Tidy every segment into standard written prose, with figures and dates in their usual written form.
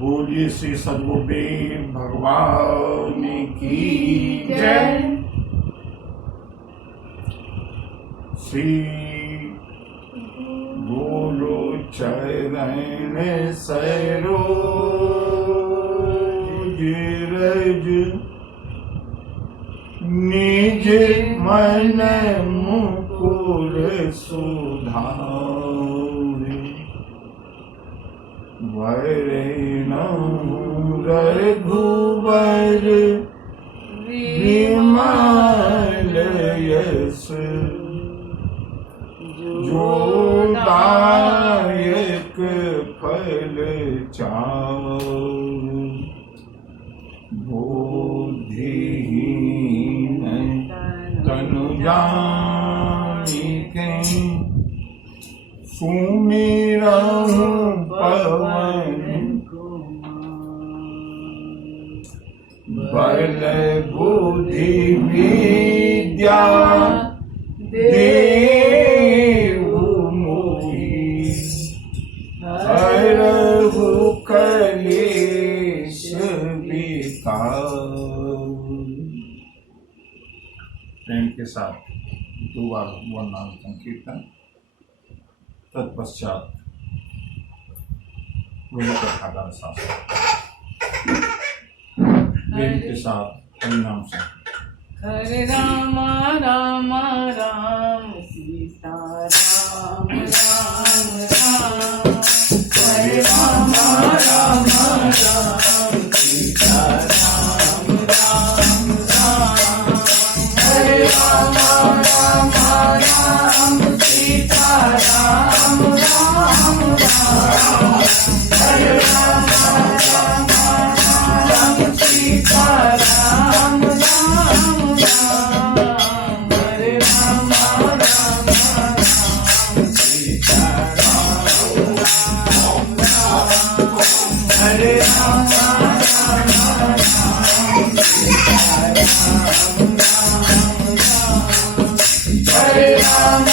बोलिए श्री सद्गुरुदेव भगवान की जय। श्री गुरु चरण सरोज रज निज मन मुकुर सुधारे वरनहुँ रघुवर विमल यश जो दायक फल चारि बुद्धिहीन तनु जानिके सुमिरहु पवन बल बुद्धि विद्या देहु मोहि हरहु कलेश विकार। प्रेम के साथ दो बार वर्णनाम संकीर्तन, तत्पश्चात गुरु कथा का शास्त्र प्रेम के साथ हरिनाम से। हरे राम राम राम सीता राम राम राम। हरे राम राम राम सीता राम राम राम। हरे राम राम राम सीता राम राम राम। हरे राम राम राम सीता राम राम राम। हरे राम राम राम सीता राम राम राम। हरे राम राम राम सीता राम राम राम। हरे राम राम राम सीता राम राम राम। हरे राम राम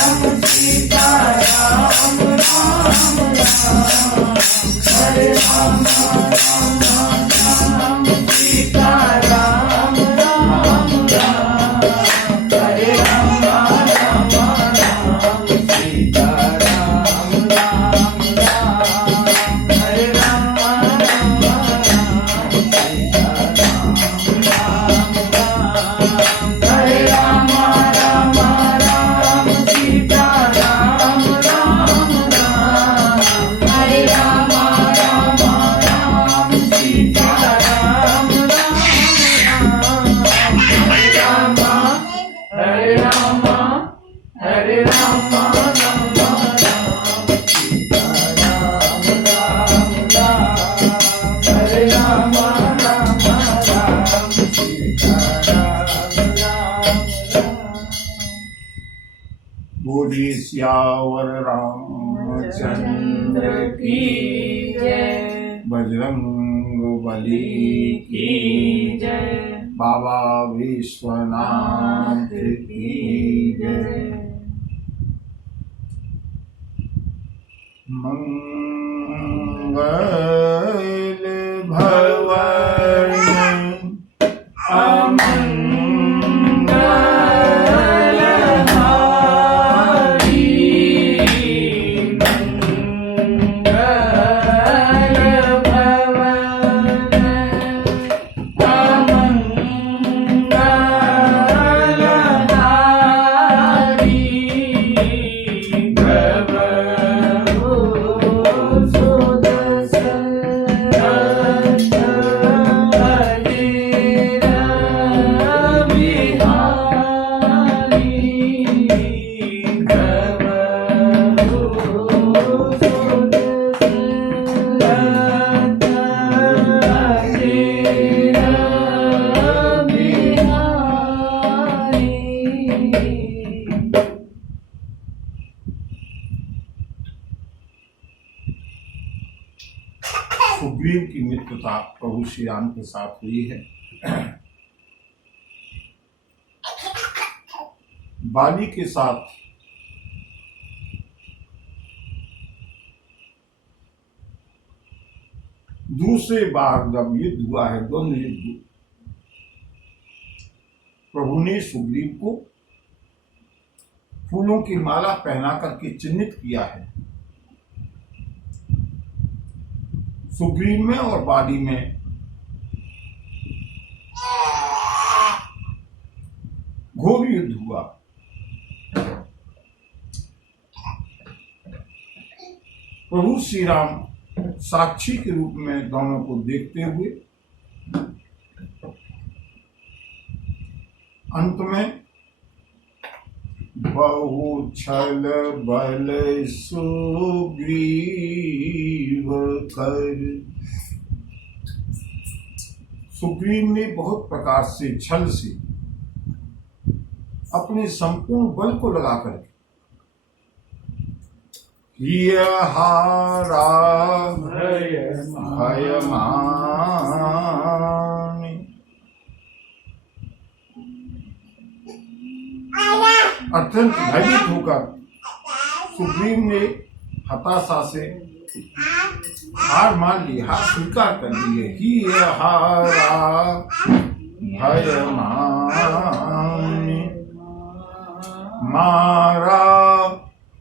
राम सीता राम राम राम। हरे राम राम राम सीता राम राम राम। हरे राम राम राम सीता राम राम राम। हरे राम राम राम सीता राम राम राम। हरे राम राम राम सीता राम राम राम। हरे राम हरे राम हरे राम राम राम सीता राम राम राम। हरे राम राम राम सीता राम राम राम। बोलिए सियावर रामचंद्र की जय। बजरंग बली की जय। बाबा विश्वनाथ की जय। मंगल भवन अमंगलहारी। मंगल भवन अमंगलहारी। प्रभु सुदर्शन अधीर बिहारी। प्रभु सुदर्शन अधीर बिहारी। सुग्रीव की मित्रता प्रभु श्री राम के साथ हुई है। बाली के साथ दूसरे बार जब युद्ध हुआ है, द्वंद्व युद्ध, प्रभु ने सुग्रीव को फूलों की माला पहना करके चिन्हित किया है। सुग्रीव में और बाली में घोर युद्ध हुआ। प्रभु श्री राम साक्षी के रूप में दोनों को देखते हुए अंत में बहु छल बल सुग्रीव कर, सुग्रीव ने बहुत प्रकार से छल से अपने संपूर्ण बल को लगाकर हारा भयमान अत्यंत भयभीत होकर सुग्रीव ने हताशा से हार मान ली, हार स्वीकार कर लिए। ही हारा भयमान मारा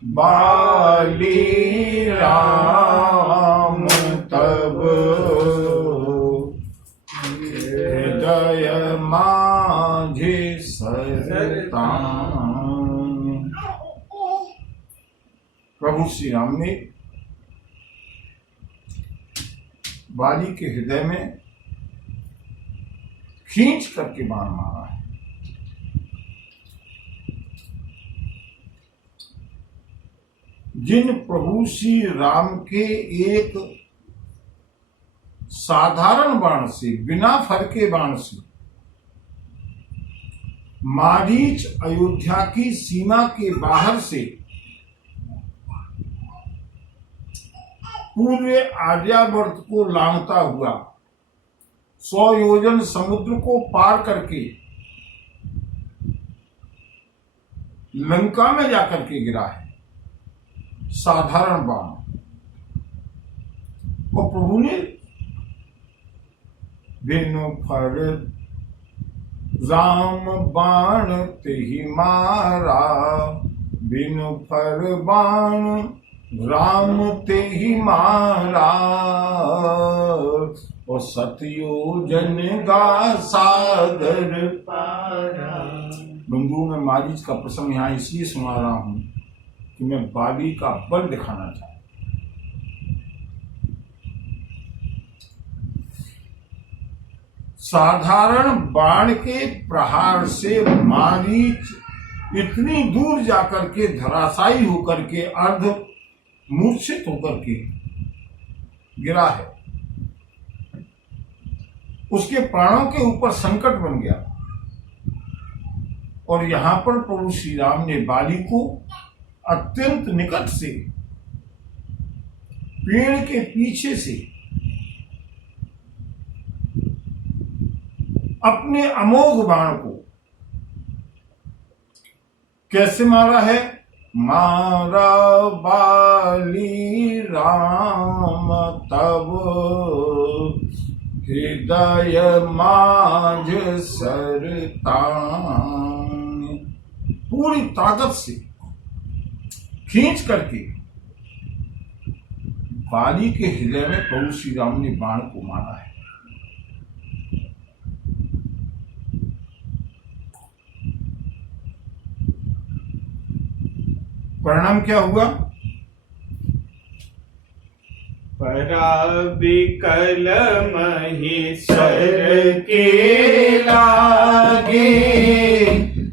बाली राम तब हृदय माझे सरतान। प्रभु श्री राम ने बाली के हृदय में खींच करके बाण मारा है। जिन प्रभु श्री राम के एक साधारण बाण से, बिना फर के बाण से मारीच अयोध्या की सीमा के बाहर से पूरे आर्यावर्त को लांघता हुआ 100 योजन समुद्र को पार करके लंका में जाकर के गिरा है, साधारण बाण। और प्रभु ने बिनु फर राम बाण तेहि मारा, बिनु फर बाण राम तेहि मारा, और सतयोजन गा सागर पारा। बंधुओं में मारीच का प्रसंग यहाँ इसलिए सुना रहा हूं कि मैं बाली का बल दिखाना चाहता। साधारण बाण के प्रहार से मारीच इतनी दूर जाकर के धराशायी होकर के अर्ध मूर्छित होकर के गिरा है, उसके प्राणों के ऊपर संकट बन गया। और यहां पर प्रभु श्री राम ने बाली को अत्यंत निकट से पेड़ के पीछे से अपने अमोघ बाण को कैसे मारा है? मारा बाली राम तब हृदय माझ सरतान। पूरी ताकत से खींच करके बाली के हृदय में प्रभु श्री राम ने बाण को मारा है। परिणाम क्या हुआ? पराबिकल महीसर के लागे,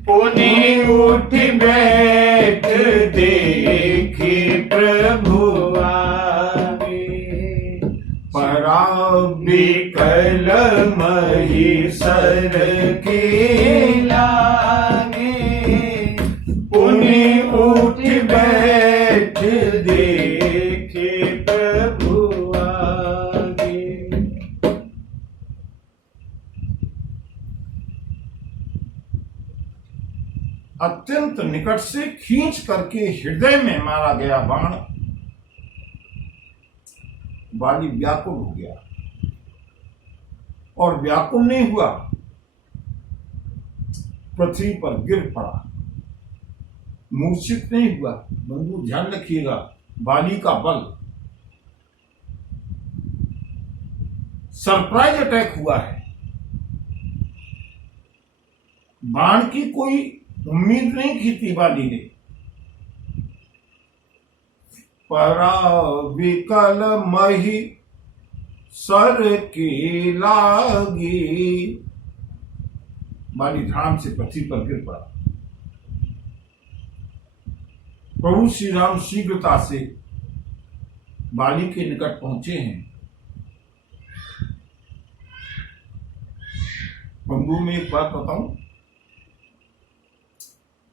पुनि उठ बैठ देखी प्रभु आगे। पराबिकल महीसर के लागे, पुनि उठ बैठ देखे प्रभु आगे। अत्यंत निकट से खींच करके हृदय में मारा गया बाण बाली व्याकुल हो गया। और व्याकुल नहीं हुआ, पृथ्वी पर गिर पड़ा, मूर्छित नहीं हुआ। बंधु ध्यान रखिएगा, बाली का बल, सरप्राइज अटैक हुआ है, बाण की कोई उम्मीद नहीं की थी बाली ने। परा विकल मही सर की लागी, बाली धाम से पृथ्वी पर गिर पड़ा। प्रभु श्री राम शीघ्रता से बाली के निकट पहुंचे हैं। बंधु में एक बात बताऊं,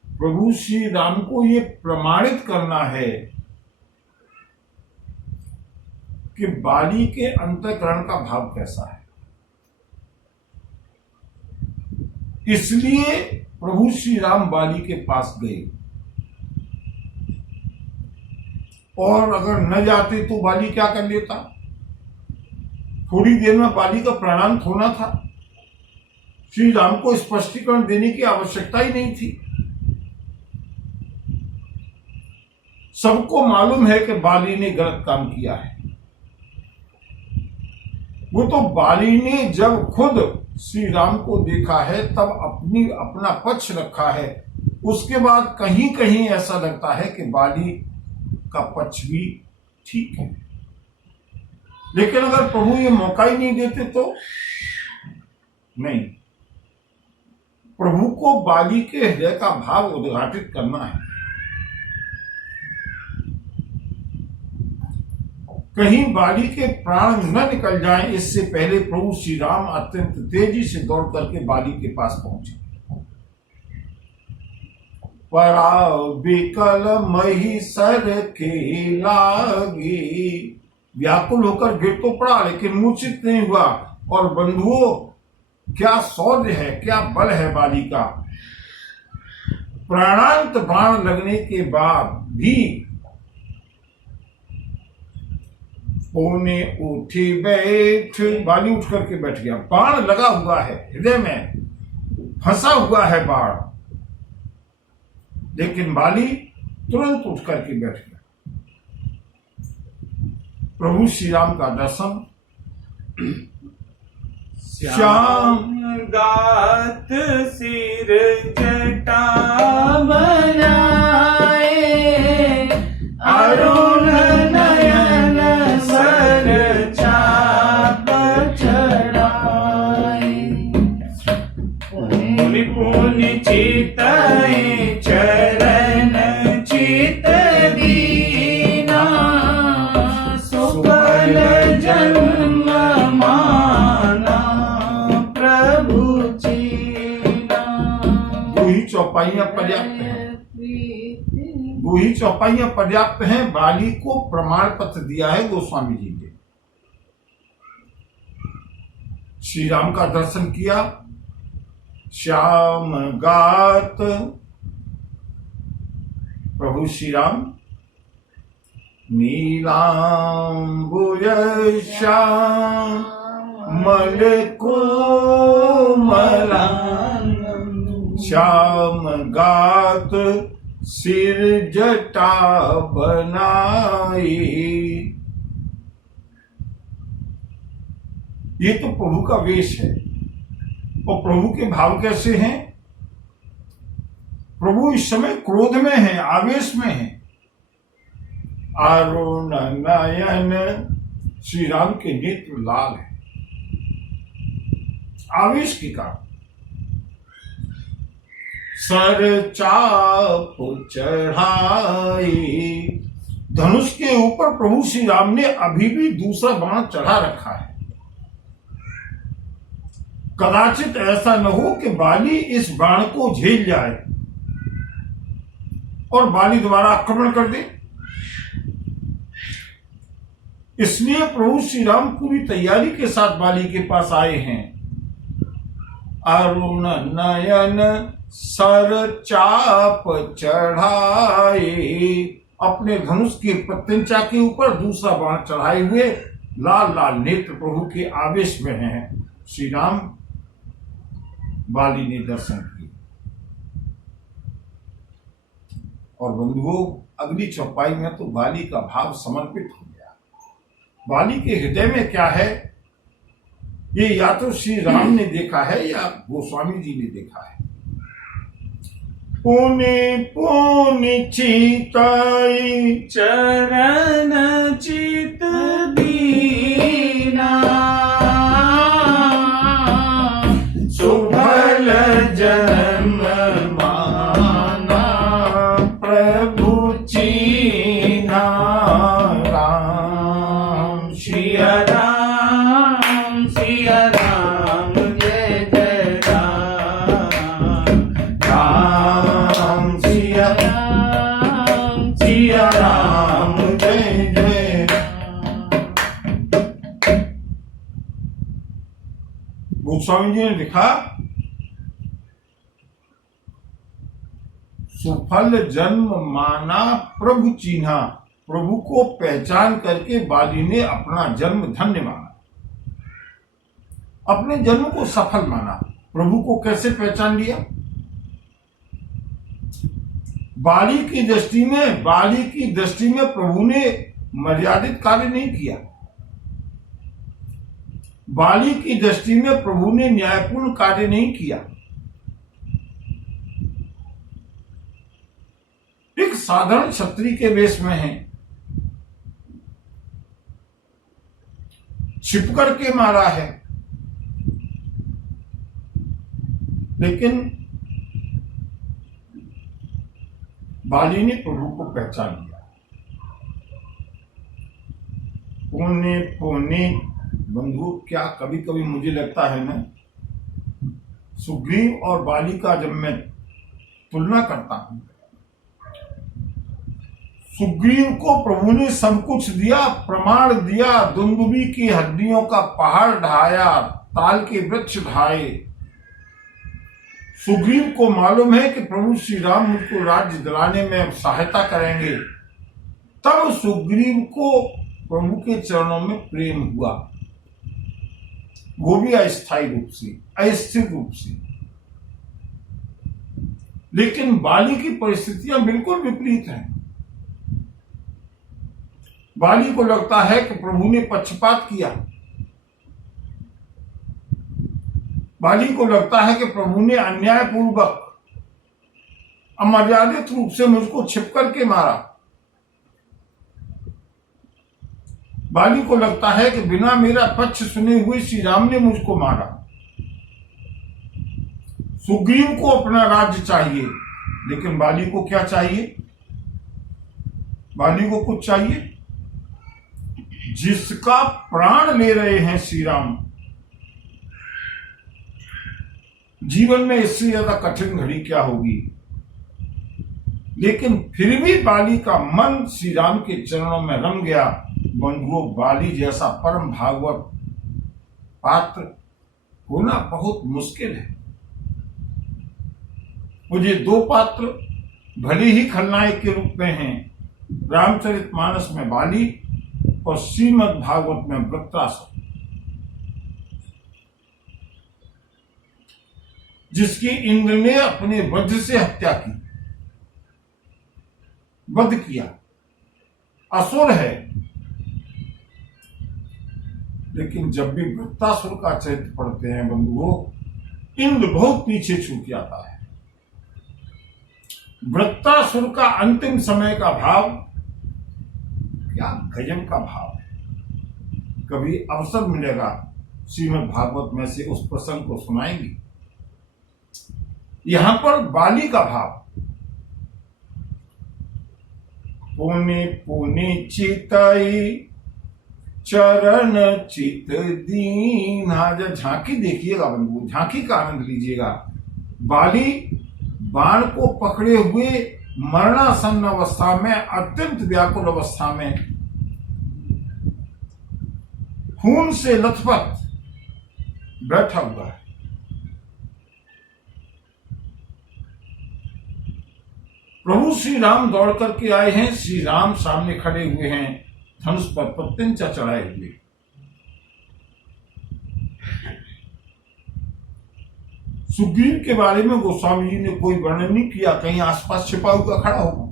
प्रभु श्री राम को ये प्रमाणित करना है कि बाली के अंतःकरण का भाव कैसा है। इसलिए प्रभु श्री राम बाली के पास गए, और अगर न जाते तो बाली क्या कर लेता। थोड़ी देर में बाली का प्राणांत होना था। श्री राम को स्पष्टीकरण देने की आवश्यकता ही नहीं थी। सबको मालूम है कि बाली ने गलत काम किया है। वो तो बाली ने जब खुद श्री राम को देखा है तब अपना पक्ष रखा है। उसके बाद कहीं कहीं ऐसा लगता है कि बाली का पक्ष भी ठीक है, लेकिन अगर प्रभु ये मौका ही नहीं देते तो नहीं। प्रभु को बाली के हृदय का भाव उद्घाटित करना है। कहीं बाली के प्राण न निकल जाएं, इससे पहले प्रभु श्री राम अत्यंत तेजी से दौड़ करके बाली के पास पहुंचे। परा विकल मही सर के लागी, व्याकुल होकर गिर तो पड़ा लेकिन मूर्छित नहीं हुआ। और बंधुओं, क्या शौर्य है, क्या बल है बाली का। प्राणांत बाण लगने के बाद भी पौने उठी बैठ, बाली उठ करके बैठ गया। बाण लगा हुआ है, हृदय में फंसा हुआ है बाण, लेकिन बाली तुरंत उठ करके बैठ गया। प्रभु श्री राम का दर्शन। श्याम गात सिर जटा बनाए, अरुण नयन सर चाप चढ़ाए, पुनि पुनि चितई चरण चित दीना, सुफल जन्म माना प्रभु चीना। वही चौपाइयां पर्याप्त हैं, वही चौपाइयां पर्याप्त हैं। बाली को प्रमाण पत्र दिया है गोस्वामी जी ने। श्री राम का दर्शन किया, श्याम गात, प्रभु श्री राम नीलांबुज श्याम मल को मला, श्याम गात सिर जटा बनाई। ये तो प्रभु का वेश है। और प्रभु के भाव कैसे हैं? प्रभु इस समय क्रोध में है, आवेश में है। अरुण नयन, श्री राम के नेत्र लाल है आवेश के कारण। सर चाप चढ़ाई, धनुष के ऊपर प्रभु श्री राम ने अभी भी दूसरा बाण चढ़ा रखा है। कदाचित ऐसा न हो कि बाली इस बाण को झेल जाए और बाली दोबारा आक्रमण कर दे। इसलिए प्रभु श्री राम पूरी तैयारी के साथ बाली के पास आए हैं। अरुण नयन सर चाप चढ़ाए, अपने धनुष की प्रत्यंचा के ऊपर दूसरा बाण चढ़ाए हुए लाल लाल नेत्र प्रभु के आवेश में हैं। श्री राम बाली ने दर्शन किए। और बंधुओं, अगली चौपाई में तो बाली का भाव समर्पित हो गया। बाली के हृदय में क्या है, ये या तो श्री राम ने देखा है या गोस्वामी जी ने देखा है। पुनि पुनि चिताई चरण चित दीना, सुफल जन्म माना, प्रभु चीना। राम सिया राम, सिया राम, जय जय राम। राम सिया राम, सिया राम, जय जय राम। गोस्वामी जी ने लिखा, सुफल जन्म माना प्रभु चीन्हा। प्रभु को पहचान करके बाली ने अपना जन्म धन्य माना, अपने जन्म को सफल माना। प्रभु को कैसे पहचान लिया? बाली की दृष्टि में प्रभु ने मर्यादित कार्य नहीं किया। बाली की दृष्टि में प्रभु ने न्यायपूर्ण कार्य नहीं किया। एक साधारण क्षत्रिय के वेश में है, छिप करके मारा है, लेकिन बाली ने प्रभु को पहचान लिया। पुण्य पुण्य बंधु, क्या कभी कभी मुझे लगता है ना, सुग्रीव और बाली का जब मैं तुलना करता हूं, सुग्रीव को प्रभु ने सब कुछ दिया, प्रमाण दिया, दुंदुभी की हड्डियों का पहाड़ ढाया, ताल के वृक्ष ढाए। सुग्रीव को मालूम है कि प्रभु श्री राम मुझको राज्य दिलाने में सहायता करेंगे। तब सुग्रीव को प्रभु के चरणों में प्रेम हुआ, वो भी अस्थायी रूप से, अस्थिर रूप से। लेकिन बाली की परिस्थितियां बिल्कुल विपरीत हैं। बाली को लगता है कि प्रभु ने पक्षपात किया। बाली को लगता है कि प्रभु ने अन्यायपूर्वक, अमर्यादित रूप से मुझको छिप करके मारा। बाली को लगता है कि बिना मेरा पक्ष सुने हुए श्री राम ने मुझको मारा। सुग्रीव को अपना राज्य चाहिए, लेकिन बाली को क्या चाहिए? बाली को कुछ चाहिए जिसका प्राण ले रहे हैं श्री राम। जीवन में इससे ज्यादा कठिन घड़ी क्या होगी? लेकिन फिर भी बाली का मन श्री राम के चरणों में रम गया। बंधुओं, बाली जैसा परम भागवत पात्र होना बहुत मुश्किल है। मुझे दो पात्र भले ही खलनायक के रूप में हैं, रामचरितमानस में बाली और श्रीमद् भागवत में वृत्रासुर, जिसकी इंद्र ने अपने वज्र से हत्या की, वध किया, असुर है। लेकिन जब भी वृत्रासुर का चरित्र पढ़ते हैं बंधुओं, इंद्र बहुत पीछे छूट जाता है। वृत्रासुर का अंतिम समय का भाव क्या गजब का भाव है। कभी अवसर मिलेगा श्रीमद् भागवत में से उस प्रसंग को सुनाएंगे। यहां पर बाली का भाव, पुनि पुनि चिताई चरण चित दीना। जब झांकी देखिएगा बंधु, झांकी का आनंद लीजिएगा। बाली बाण को पकड़े हुए मरणासन्न अवस्था में, अत्यंत व्याकुल अवस्था में, खून से लथपथ बैठा हुआ है। प्रभु श्री राम दौड़ करके आए हैं, श्री राम सामने खड़े हुए हैं, धनुष पर प्रत्यंचा चढ़ाए हुए। सुग्रीव के बारे में गोस्वामी जी ने कोई वर्णन नहीं किया, कहीं आसपास छिपा हुआ खड़ा होगा।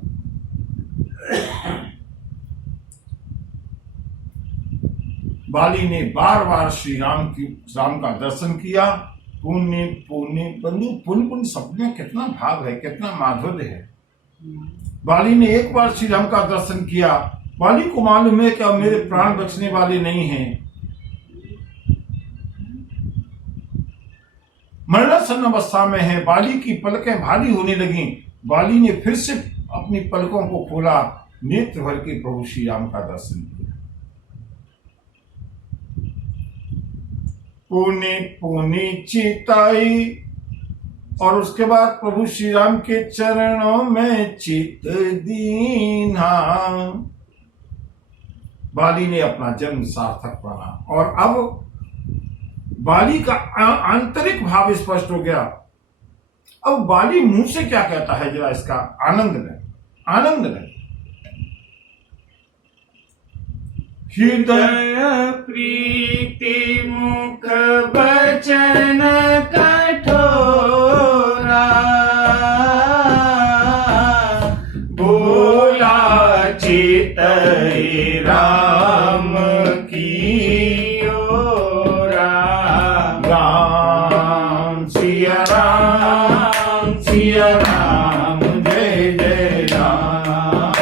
बाली ने बार बार श्री राम का दर्शन किया। पुण्य पुण्य बंधु, पुण्य पुण्य शब्द में कितना भाव है, कितना माधुर्य है। बाली ने एक बार श्री राम का दर्शन किया। बाली को मालूम है कि अब मेरे प्राण बचने वाले नहीं हैं, मरणासन अवस्था में है। बाली की पलकें भारी होने लगी। बाली ने फिर से अपनी पलकों को खोला, नेत्र भर के प्रभु श्री राम का दर्शन किया। पुण्य पुण्य चिताई, और उसके बाद प्रभु श्री राम के चरणों में चित दीना। बाली ने अपना जन्म सार्थक माना। और अब बाली का आंतरिक भाव स्पष्ट हो गया। अब बाली मुंह से क्या कहता है, जरा इसका आनंद लें, आनंद लें। हृदय प्रीति मुख वचन कठोरा, बोला चितई राम की ओरा। राम सिया राम सिया राम, जय जय राम।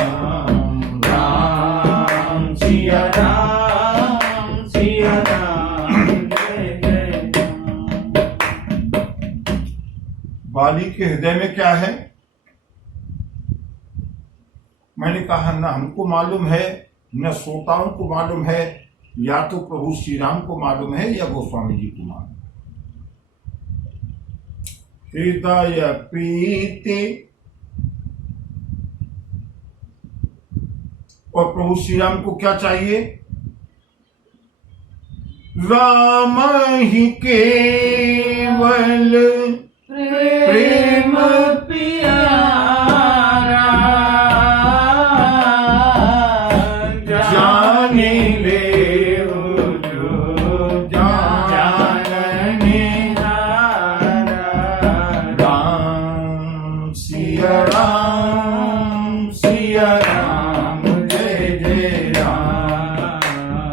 राम सिया राम सिया राम, जय जय राम। बाली के हृदय में क्या है? मैंने कहा न हमको मालूम है, न श्रोताओं को मालूम है, या तो प्रभु श्री राम को मालूम है या गोस्वामी जी को मालूम है। हृदय प्रीति, और प्रभु श्री राम को क्या चाहिए? राम ही केवल प्रेम प्यारा, जाने ले जो जानने हारा। राम सिया राम सिया राम, जय जय राम।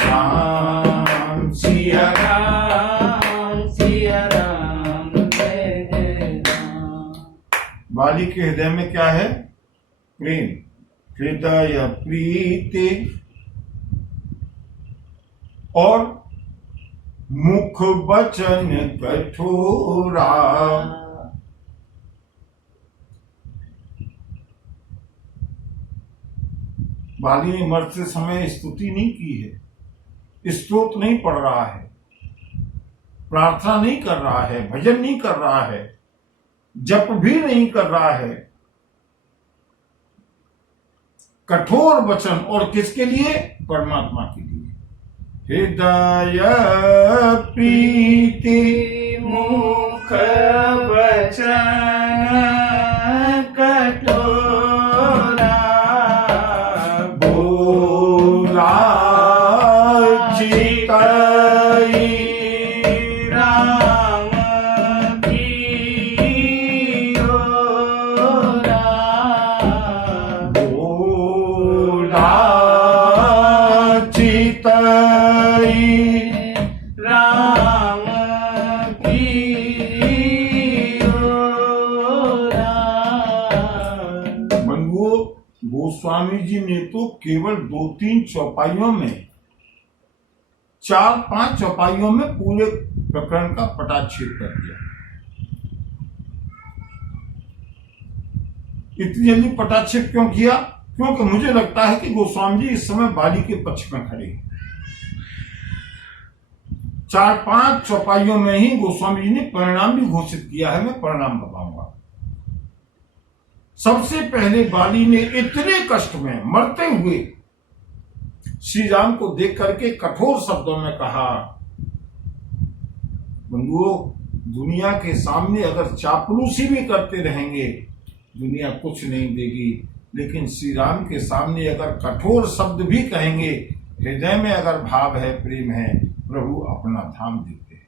राम सिया राम सिया राम, जय जय राम। बाली के हृदय में क्या है? प्रेम। हृदय प्रीति, और मुख वचन कठोरा। बाली ने मरते समय स्तुति नहीं की है, स्तोत्र नहीं पढ़ रहा है, प्रार्थना नहीं कर रहा है, भजन नहीं कर रहा है, जप भी नहीं कर रहा है। कठोर वचन, और किसके लिए? परमात्मा के लिए। हृदय प्रीति मुख वचन कठोरा, बोला चितई राम की ओरा। बोला चितई राम की ओरा। बंधुओं, गोस्वामी जी ने तो केवल 2-3 चौपाइयों में, 4-5 चौपाइयों में पूरे प्रकरण का पटाक्षेप कर दिया। इतनी जल्दी पटाक्षेप क्यों किया? क्योंकि मुझे लगता है कि गोस्वामी जी इस समय बाली के पक्ष में खड़े हैं। 4-5 चौपाइयों में ही गोस्वामी जी ने परिणाम भी घोषित किया है। मैं परिणाम बताऊंगा। सबसे पहले बाली ने इतने कष्ट में मरते हुए श्री राम को देख करके कठोर शब्दों में कहा, बंधुओं, दुनिया के सामने अगर चापलूसी भी करते रहेंगे, दुनिया कुछ नहीं देगी, लेकिन श्री राम के सामने अगर कठोर शब्द भी कहेंगे, हृदय में अगर भाव है, प्रेम है, प्रभु अपना धाम देते हैं।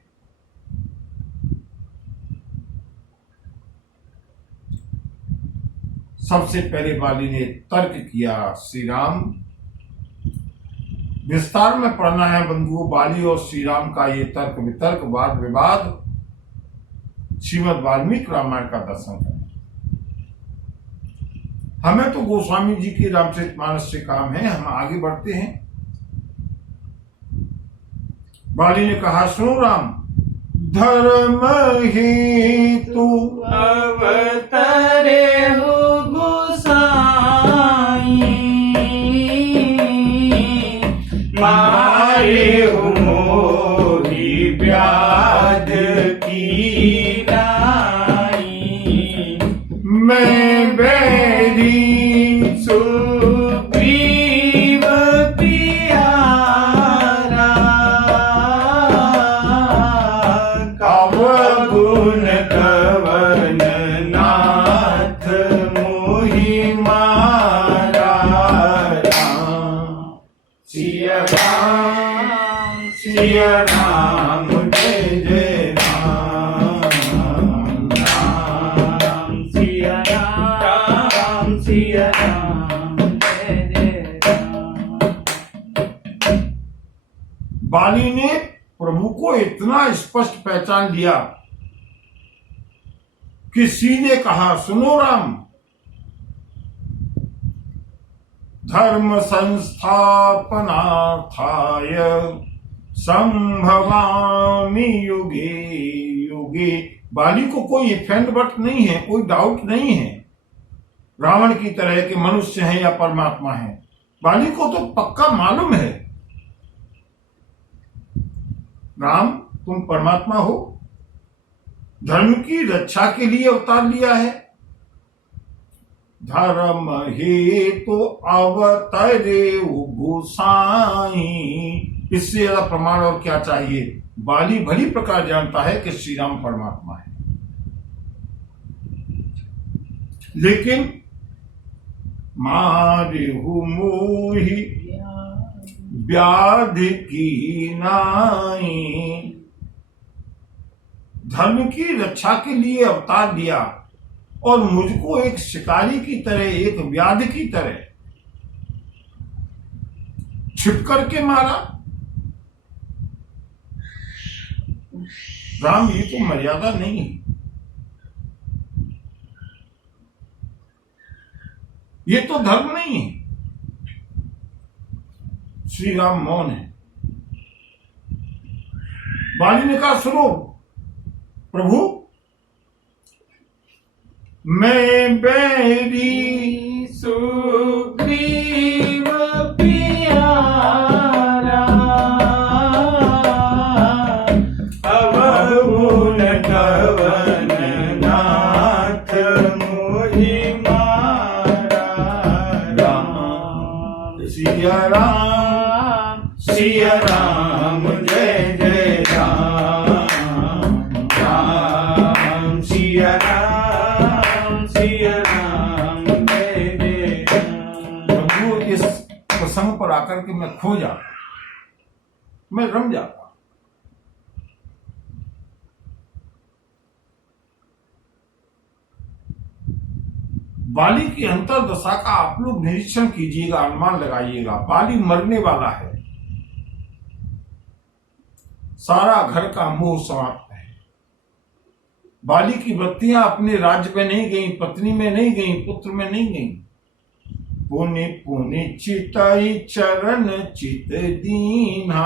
सबसे पहले बाली ने तर्क किया। श्री राम, विस्तार में पढ़ना है बंधुओं, बाली और श्री राम का ये तर्क वितर्क वाद विवाद श्रीमद् वाल्मीकि रामायण का दर्शन करें। हमें तो गोस्वामी जी की रामचरितमानस से काम है, हम आगे बढ़ते हैं। बाली ने कहा, सुनो राम, धर्म हेतु अवतरे हो गोसाई, मारे हो मोहि व्याध की नाई, मैं बैरी सुग्रीव पियारा, अवगुण कवन नाथ मोहि मारा। सिया राम जय जय राम, राम सिया राम जय जय राम। बाली ने प्रभु को इतना स्पष्ट पहचान लिया कि सीधे कहा, सुनो राम, धर्म संस्थापनार्थाय संभवामि युगे युगे। बाली को कोई इफेंड बट नहीं है, कोई डाउट नहीं है रावण की तरह के मनुष्य हैं या परमात्मा हैं। बाली को तो पक्का मालूम है, राम तुम परमात्मा हो, धर्म की रक्षा के लिए अवतार लिया है। धर्म हेतु अवतरे गोसाई, इससे ज्यादा प्रमाण और क्या चाहिए। बाली भली प्रकार जानता है कि श्री राम परमात्मा है, लेकिन मारिहु मोहि व्याधि की नाई, धर्म की रक्षा के लिए अवतार लिया और मुझको एक शिकारी की तरह, एक व्याधि की तरह छिप करके मारा। राम, ये तो मर्यादा नहीं है, ये तो धर्म नहीं है। श्री राम मौन है। बाली ने कहा, सुनो प्रभु, मैं बैरी सुग्रीव पियारा, अवगुण कवन नाथ मोहि मारा। राम सिया राम जय जय राम, राम सिया राम जय जय राम। प्रभु, इस प्रसंग पर आकर के मैं खो जाता, मैं रम जाता। बाली की अंतर्दशा का आप लोग निरीक्षण कीजिएगा, अनुमान लगाइएगा। बाली मरने वाला है, सारा घर का मोह समाप्त है। बाली की बत्तियां अपने राज्य में नहीं गई, पत्नी में नहीं गई, पुत्र में नहीं गई। पुनि पुनि चितई चरण चित दीना,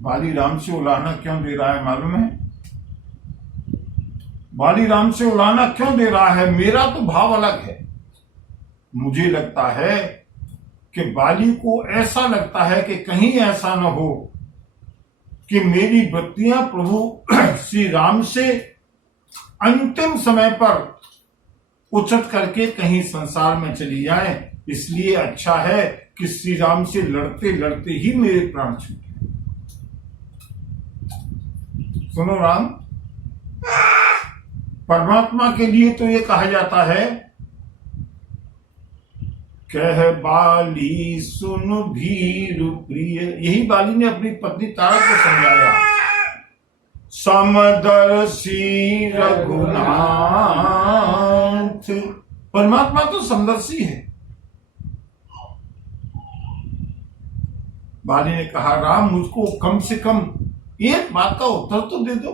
बाली राम से उलाहना क्यों दे रहा है मालूम है? बाली राम से उलाहना क्यों दे रहा है? मेरा तो भाव अलग है। मुझे लगता है कि बाली को ऐसा लगता है कि कहीं ऐसा न हो कि मेरी बत्तियां प्रभु श्री राम से अंतिम समय पर उछट करके कहीं संसार में चली जाए। इसलिए अच्छा है कि श्री राम से लड़ते लड़ते ही मेरे प्राण छूटे। सुनो राम, परमात्मा के लिए तो ये कहा जाता है कह बाली सुन भीर प्रिय, यही बाली ने अपनी पत्नी तारा को समझाया। समदर्शी रघुनाथ, परमात्मा तो समदर्शी है। बाली ने कहा राम मुझको कम से कम एक बात का उत्तर तो दे दो।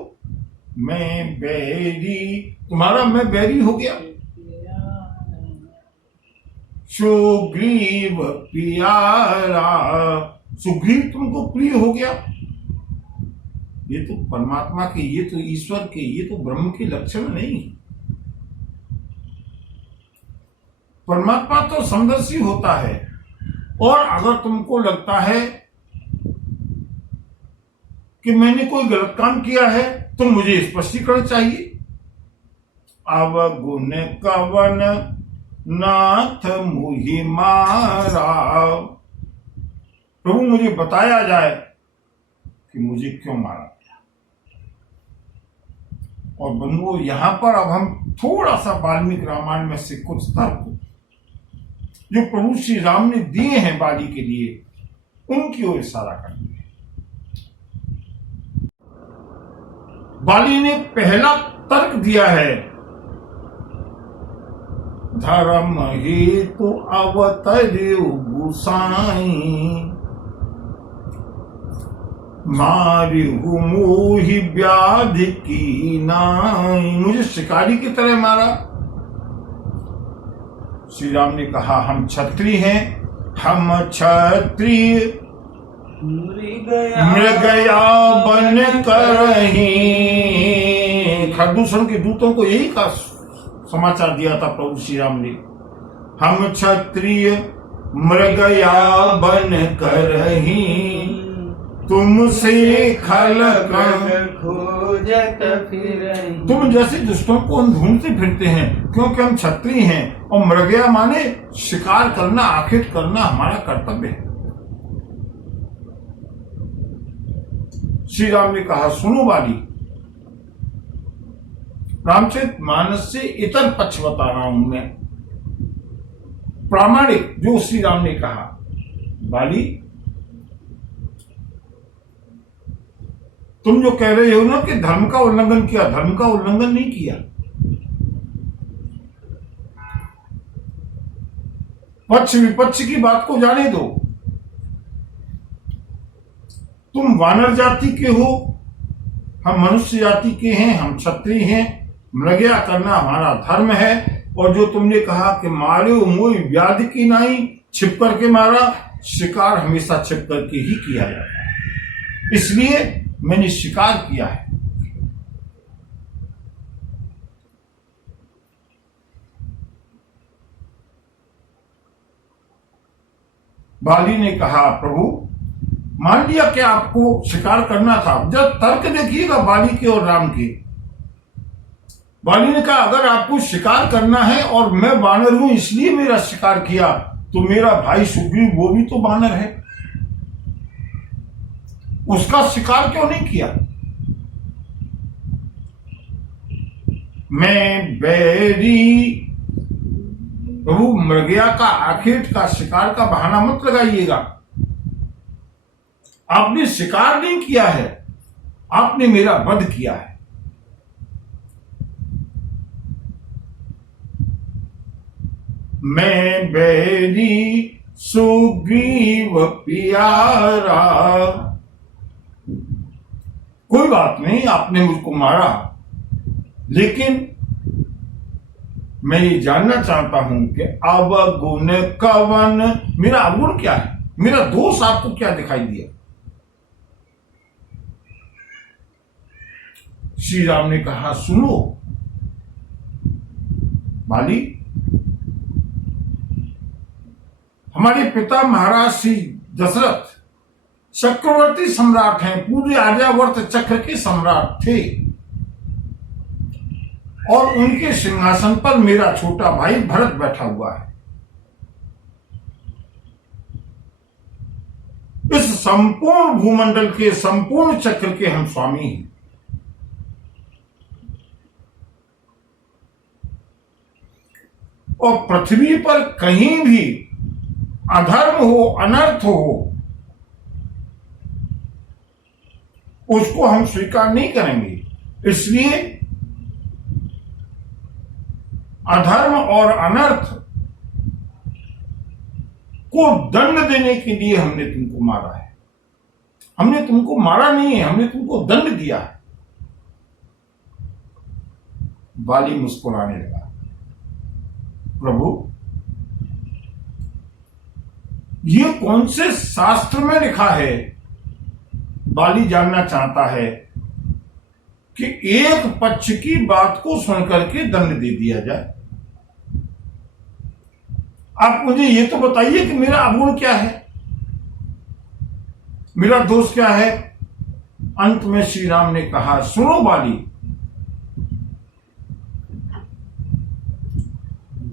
मैं बैरी, तुम्हारा मैं बैरी हो गया। सुग्रीव प्यारा, सुग्रीव तुमको प्रिय हो गया। ये तो परमात्मा के, ये तो ईश्वर के, ये तो ब्रह्म के लक्षण नहीं। परमात्मा तो समदर्शी होता है। और अगर तुमको लगता है कि मैंने कोई गलत काम किया है तो मुझे स्पष्टीकरण चाहिए। अवगुण कवन नाथ मुहि मारा, प्रभु मुझे बताया जाए कि मुझे क्यों मारा गया। और बंधुओं, यहां पर अब हम थोड़ा सा वाल्मीकि रामायण में से कुछ तर्क जो प्रभु श्री राम ने दिए हैं बाली के लिए, उनकी ओर इशारा करेंगे। बाली ने पहला तर्क दिया है, धर्म हेतु अवतर्यु गुसाई, मारिहु मोहि व्याधि की नाई, मुझे शिकारी की तरह मारा। श्री राम ने कहा हम क्षत्रिय हैं, हम क्षत्रिय मृगया बन करही, खरदूषण के दूतों को यही का समाचार दिया था प्रभु श्री राम ने। हम क्षत्रिय मृगया बन करही, तुमसे खल खोजत फिरही, तुम जैसे दुष्टों को हम ढूंढते फिरते हैं, क्योंकि हम क्षत्रिय हैं। और मृगया माने शिकार करना, आखिर करना हमारा कर्तव्य है। श्री राम ने कहा सुनो बाली, रामचरितमानस से इतर पक्ष बता रहा हूं मैं, प्रामाणिक जो श्री राम ने कहा। बाली तुम जो कह रहे हो ना कि धर्म का उल्लंघन किया, धर्म का उल्लंघन नहीं किया। पक्ष विपक्ष की बात को जाने दो। तुम वानर जाति के हो, हम मनुष्य जाति के हैं, हम क्षत्रिय हैं। मृगया करना हमारा धर्म है। और जो तुमने कहा कि मारो मोई व्याधि की नाई, छिप करके मारा, शिकार हमेशा छिप करके ही किया जाता है, इसलिए मैंने शिकार किया है। बाली ने कहा प्रभु मान लिया कि आपको शिकार करना था। जब तर्क देखिएगा बाली के और राम के। बाली ने कहा अगर आपको शिकार करना है और मैं वानर हूं इसलिए मेरा शिकार किया, तो मेरा भाई सुग्रीव वो भी तो वानर है, उसका शिकार क्यों नहीं किया? मैं बैरी प्रभु मृगया का आखेट का शिकार का बहाना मत लगाइएगा। आपने शिकार नहीं किया है, आपने मेरा वध किया है। मैं बैरी सुग्रीव प्यारा, कोई बात नहीं आपने मुझको मारा, लेकिन मैं ये जानना चाहता हूं कि अवगुण कवन, मेरा अवगुण क्या है, मेरा दोष आपको क्या दिखाई दिया? श्री राम ने कहा सुनो बाली, हमारे पिता महाराज श्री दशरथ चक्रवर्ती सम्राट हैं, पूरे आर्यावर्त चक्र के सम्राट थे, और उनके सिंहासन पर मेरा छोटा भाई भरत बैठा हुआ है। इस संपूर्ण भूमंडल के, संपूर्ण चक्र के हम स्वामी हैं। और पृथ्वी पर कहीं भी अधर्म हो, अनर्थ हो, उसको हम स्वीकार नहीं करेंगे। इसलिए अधर्म और अनर्थ को दंड देने के लिए हमने तुमको मारा है। हमने तुमको मारा नहीं है, हमने तुमको दंड दिया है। बाली मुस्कुराने लगा। प्रभु, ये कौन से शास्त्र में लिखा है? बाली जानना चाहता है कि एक पक्ष की बात को सुनकर के दंड दे दिया जाए। आप मुझे ये तो बताइए कि मेरा अवगुण क्या है, मेरा दोष क्या है? अंत में श्री राम ने कहा, सुनो बाली,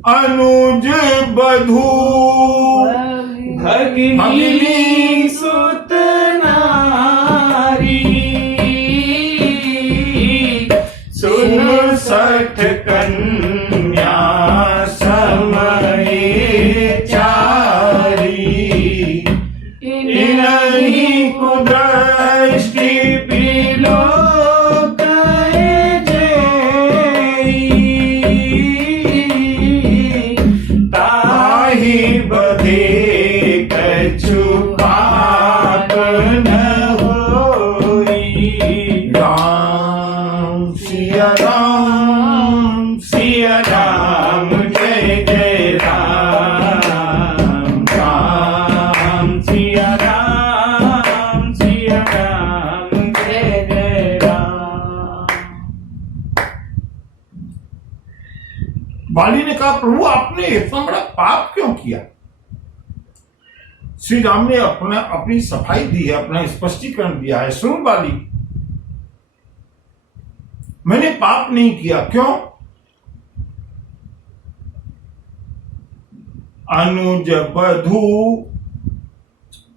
अनुज बधू भगिनी सुत नारी, सुन सठ कन्या समय चारी, इन्हीं कुदृष्टि बिलोक ताहि बधे कछु पाप न होई। राम सिया राम, सिया राम जय जय राम, राम सिया राम, सिया राम जय जय राम। बाली ने कहा, प्रभु आपने इतना बड़ा पाप क्यों किया? श्री राम ने अपनी सफाई दी है, अपना स्पष्टीकरण दिया है। सुन बाली, मैंने पाप नहीं किया। क्यों? अनुज बधू,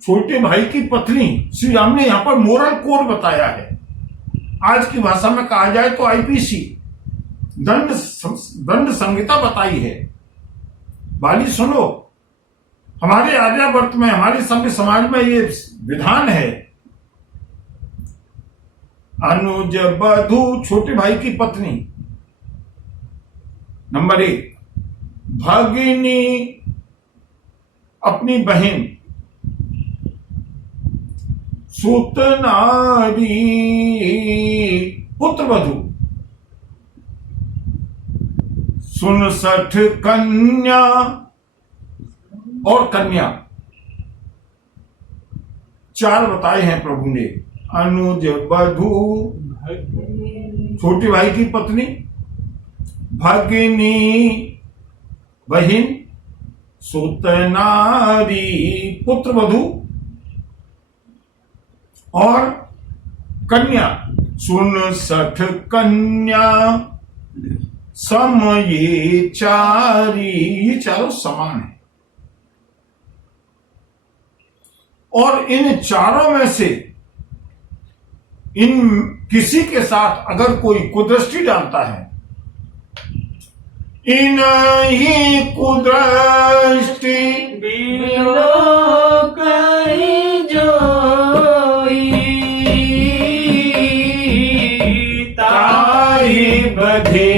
छोटे भाई की पत्नी। श्री राम ने यहां पर मोरल कोड बताया है। आज की भाषा में कहा जाए तो आईपीसी, दंड संहिता बताई है। बाली सुनो, हमारे आर्यावर्त में, हमारे सभ्य समाज में ये विधान है, अनुज बधू, छोटे भाई की पत्नी। नंबर 1, भगिनी, अपनी बहन। सुत नारी, पुत्र वधू। सुन सठ कन्या, और कन्या। 4 बताए हैं प्रभु ने। अनुज बधू, छोटे भाई की पत्नी, भगिनी बहन, सुत नारी पुत्र वधू, और कन्या। सुन सठ कन्या सम ये चारी, ये चारों समान है। और इन चारों में से इन किसी के साथ अगर कोई कुदृष्टि डालता है, इन ही कुदृष्टि बिलोक जोई, ताहि बधे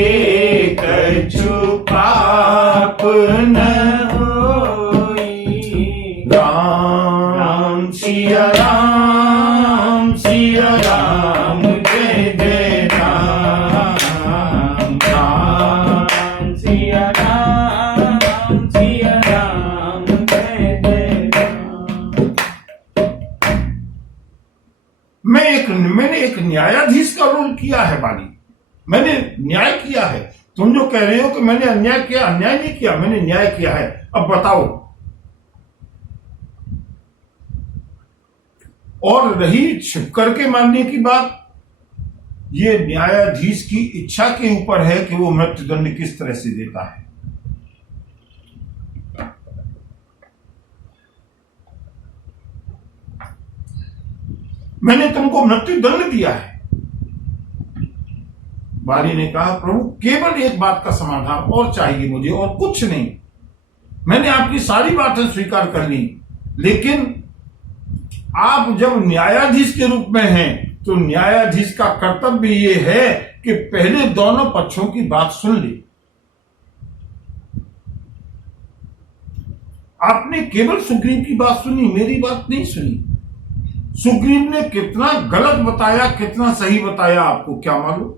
कछु पाप न होई। राम सिया राम, सिया राम जय जय राम, राम सिया राम, सिया राम जय जय राम। मैंने एक न्यायाधीश का रोल किया है बाली। मैंने न्याय किया है। तुम जो कह रहे हो कि मैंने अन्याय किया, अन्याय नहीं किया, मैंने न्याय किया है। अब बताओ। और रही छिप करके मानने की बात, ये न्यायाधीश की इच्छा के ऊपर है कि वो मृत्युदंड किस तरह से देता है। मैंने तुमको मृत्युदंड दिया है। बाली ने कहा, प्रभु केवल एक बात का समाधान और चाहिए मुझे, और कुछ नहीं। मैंने आपकी सारी बातें स्वीकार कर ली, लेकिन आप जब न्यायाधीश के रूप में हैं तो न्यायाधीश का कर्तव्य ये है कि पहले दोनों पक्षों की बात सुन ले। आपने केवल सुग्रीव की बात सुनी, मेरी बात नहीं सुनी। सुग्रीव ने कितना गलत बताया, कितना सही बताया, आपको क्या मालूम।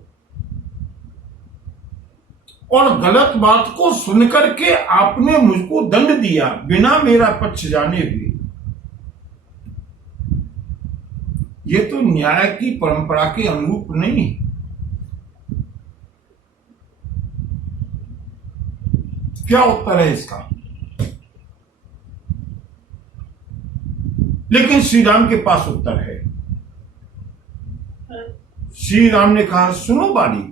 और गलत बात को सुनकर के आपने मुझको दंड दिया बिना मेरा पक्ष जाने हुए। ये तो न्याय की परंपरा के अनुरूप नहीं है। क्या उत्तर है इसका? लेकिन श्री राम के पास उत्तर है। श्री राम ने कहा, सुनो बाली।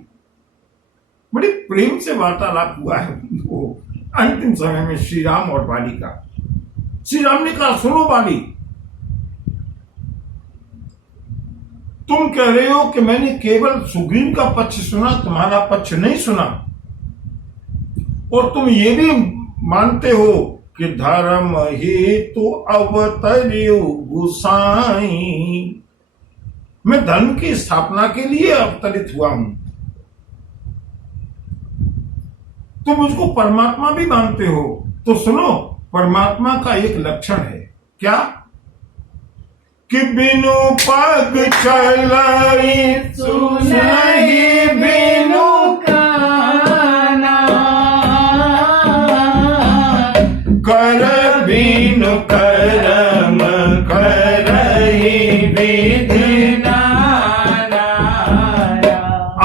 बड़ी प्रेम से वार्तालाप हुआ है वो अंतिम समय में श्री राम और बाली का। श्री राम ने कहा, सुनो बाली, तुम कह रहे हो कि मैंने केवल सुग्रीव का पक्ष सुना, तुम्हारा पक्ष नहीं सुना, और तुम ये भी मानते हो कि धर्म हेतु अवतर्यो गुसाई, मैं धर्म की स्थापना के लिए अवतरित हुआ हूं। तुम मुझको परमात्मा भी मानते हो, तो सुनो, परमात्मा का एक लक्षण है। क्या? कि बिनु पग चलाई सुनहि बिनु काना, कर बिनु करम करहि विधि नाना,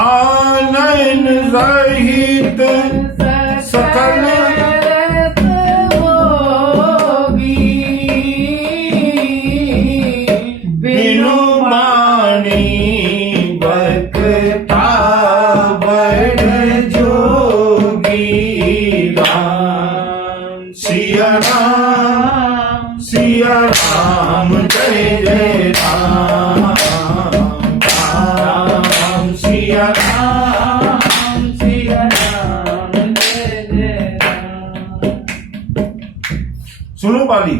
आनन रहित सकल सिया राम जय जय राम, राम सिया राम जय जय राम। सुनो बाली,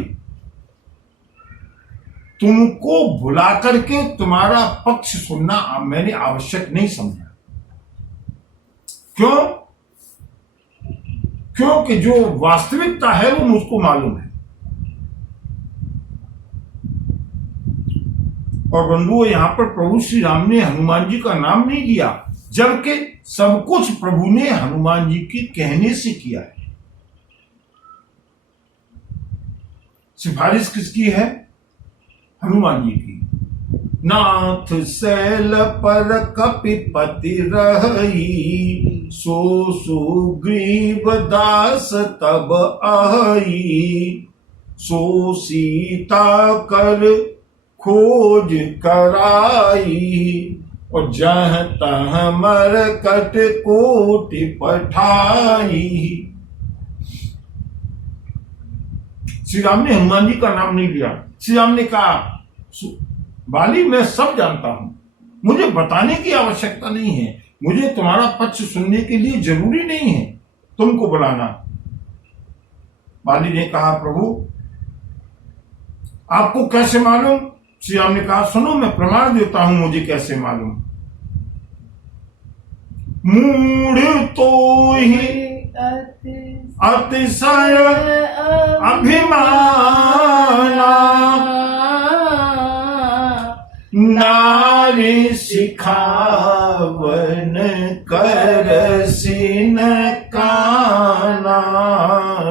तुमको बुला करके तुम्हारा पक्ष सुनना मैंने आवश्यक नहीं समझा। क्यों? क्योंकि जो वास्तविकता है वो मुझको मालूम है। और बंधुओं, यहां पर प्रभु श्री राम ने हनुमान जी का नाम नहीं लिया, जबकि सब कुछ प्रभु ने हनुमान जी के कहने से किया है। सिफारिश किसकी है? हनुमान जी की। नाथ शैल पर कपिपति रही, सो सुग्रीव दास तब आई, सो सीता कर खोज कराई, और जह तह मरकट कोटि पठाई। श्री राम ने हनुमान जी का नाम नहीं लिया। श्री राम ने कहा, बाली, मैं सब जानता हूं, मुझे बताने की आवश्यकता नहीं है, मुझे तुम्हारा पक्ष सुनने के लिए जरूरी नहीं है तुमको बुलाना। बाली ने कहा, प्रभु आपको कैसे मालूम? श्री राम ने कहा, सुनो, मैं प्रमाण देता हूं मुझे कैसे मालूम। मूढ़ तो ही अतिशय अभिमाना, नारी सिखावन कर सिन काना,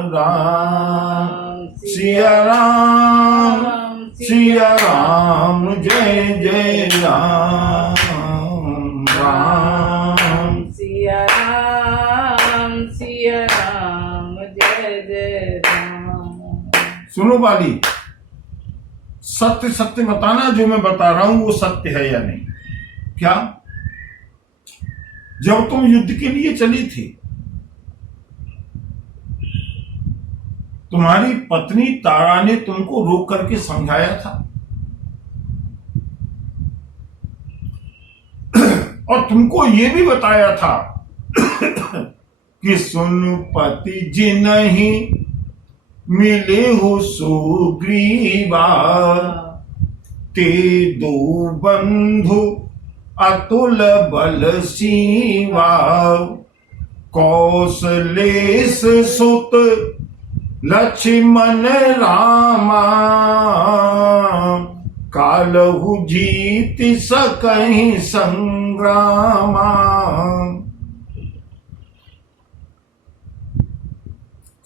राम सिया राम जय जय राम, राम सिया राम जय जय राम। सुनो बाली, सत्य सत्य बताना, जो मैं बता रहा हूं वो सत्य है या नहीं। क्या? जब तुम युद्ध के लिए चली थी, तुम्हारी पत्नी तारा ने तुमको रोक करके समझाया था, और तुमको ये भी बताया था कि सुन पति जिनहि मिले हो सुग्रीवा, ते दो बंधु अतुल बल सीवा, कौशलेश सुत लक्ष्मण रामा, कालहु जीत सकहि संग्रामा।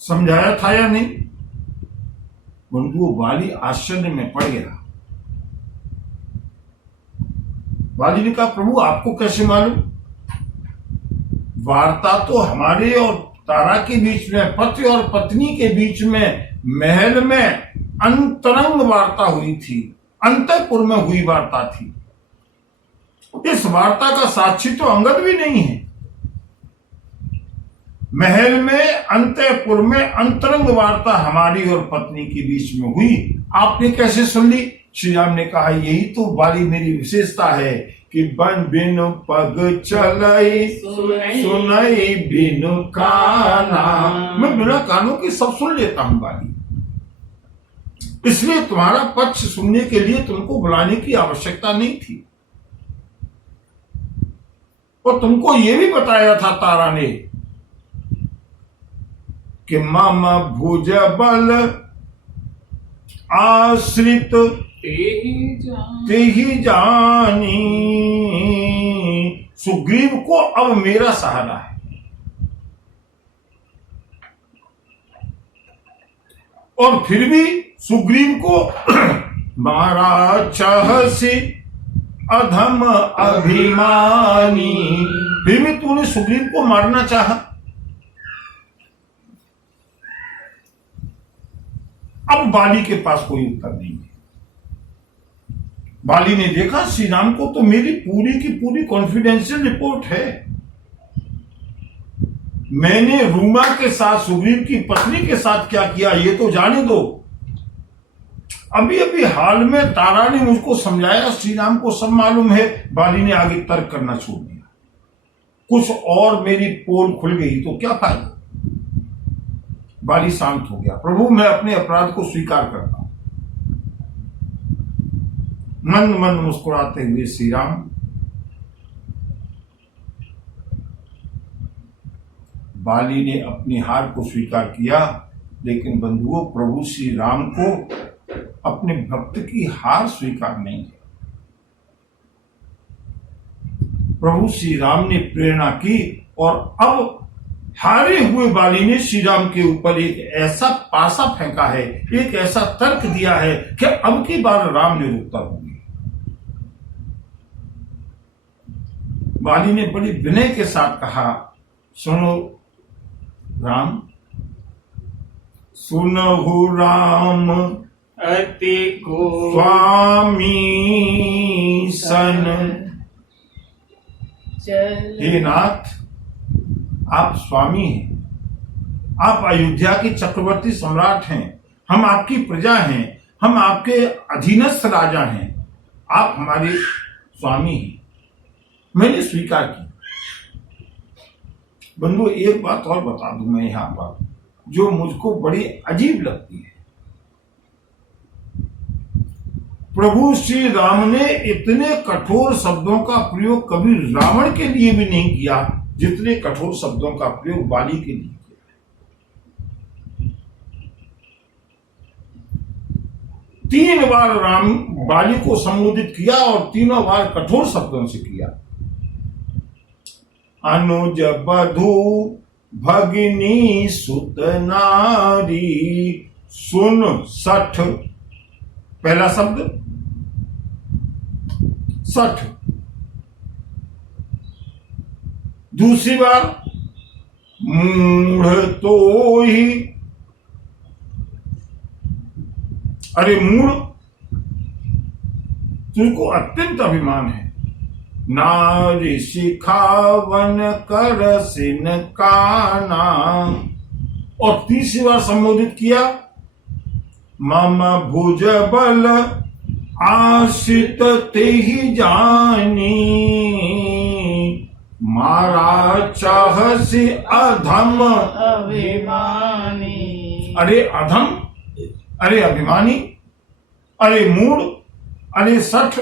समझाया था या नहीं? बंधुओं, वाली आश्चर्य में पड़ गया। वाली ने कहा, प्रभु आपको कैसे मालूम? वार्ता तो हमारे और तारा के बीच में, पति और पत्नी के बीच में, महल में अंतरंग वार्ता हुई थी, अंतःपुर में हुई वार्ता थी। इस वार्ता का साक्षी तो अंगद भी नहीं है। महल में, अंतःपुर में अंतरंग वार्ता हमारी और पत्नी के बीच में हुई, आपने कैसे सुन ली? श्री राम ने कहा, यही तो वाली मेरी विशेषता है कि बन बिनु पग चलई, सुनई बिनु काना। मैं बिना कानों के सब सुन लेता हूं वाली, इसलिए तुम्हारा पक्ष सुनने के लिए तुमको बुलाने की आवश्यकता नहीं थी। और तुमको यह भी बताया था तारा ने कि मम भुज बल आश्रित ते ही जानी, सुग्रीव को अब मेरा सहारा है। और फिर भी सुग्रीव को मारा चाहसी अधम अभिमानी, फिर भी तूने सुग्रीव को मारना चाहा। अब बाली के पास कोई उत्तर नहीं है। बाली ने देखा श्री राम को तो मेरी पूरी की पूरी कॉन्फिडेंशियल रिपोर्ट है। मैंने रूमा के साथ, सुग्रीव की पत्नी के साथ क्या किया ये तो जाने दो। अभी अभी हाल में तारा ने मुझको समझाया, श्री राम को सब मालूम है। बाली ने आगे तर्क करना छोड़ दिया। कुछ और मेरी पोल खुल गई तो क्या फायदा। बाली शांत हो गया। प्रभु, मैं अपने अपराध को स्वीकार करता हूं। मंद मंद मुस्कुराते हुए श्री राम बाली ने अपनी हार को स्वीकार किया, लेकिन बंधुओं, प्रभु श्री राम को अपने भक्त की हार स्वीकार नहीं है। प्रभु श्री राम ने प्रेरणा की और अब हारे हुए बाली ने श्री राम के ऊपर एक ऐसा पासा फेंका है, एक ऐसा तर्क दिया है कि अब की बार राम निरुत्तर होंगे। बाली ने बड़ी विनय के साथ कहा, सुनो राम, सुनहु राम अति को स्वामी सन। हे नाथ, आप स्वामी हैं, आप अयोध्या के चक्रवर्ती सम्राट हैं, हम आपकी प्रजा हैं, हम आपके अधीनस्थ राजा हैं, आप हमारे स्वामी हैं। मैंने स्वीकार की। बंधु, एक बात और बता दूं मैं यहां पर, जो मुझको बड़ी अजीब लगती है। प्रभु श्री राम ने इतने कठोर शब्दों का प्रयोग कभी रावण के लिए भी नहीं किया जितने कठोर शब्दों का प्रयोग बाली के लिए किया। 3 बार राम बाली को संबोधित किया और तीनों बार कठोर शब्दों से किया। अनुज बधू भगिनी सुत नारी, सुन 60, पहला शब्द 60। दूसरी बार मूढ़ तो ही, अरे मूढ़, तुझको अत्यंत अभिमान है। नारी शिखावन कर सिन काना, और तीसरी बार संबोधित किया, मम भुज बल आश्रित ते ही जानी, मारा चाहसी अधम अभिमानी। अरे अधम, अरे अभिमानी, अरे मूढ़, अरे सठ।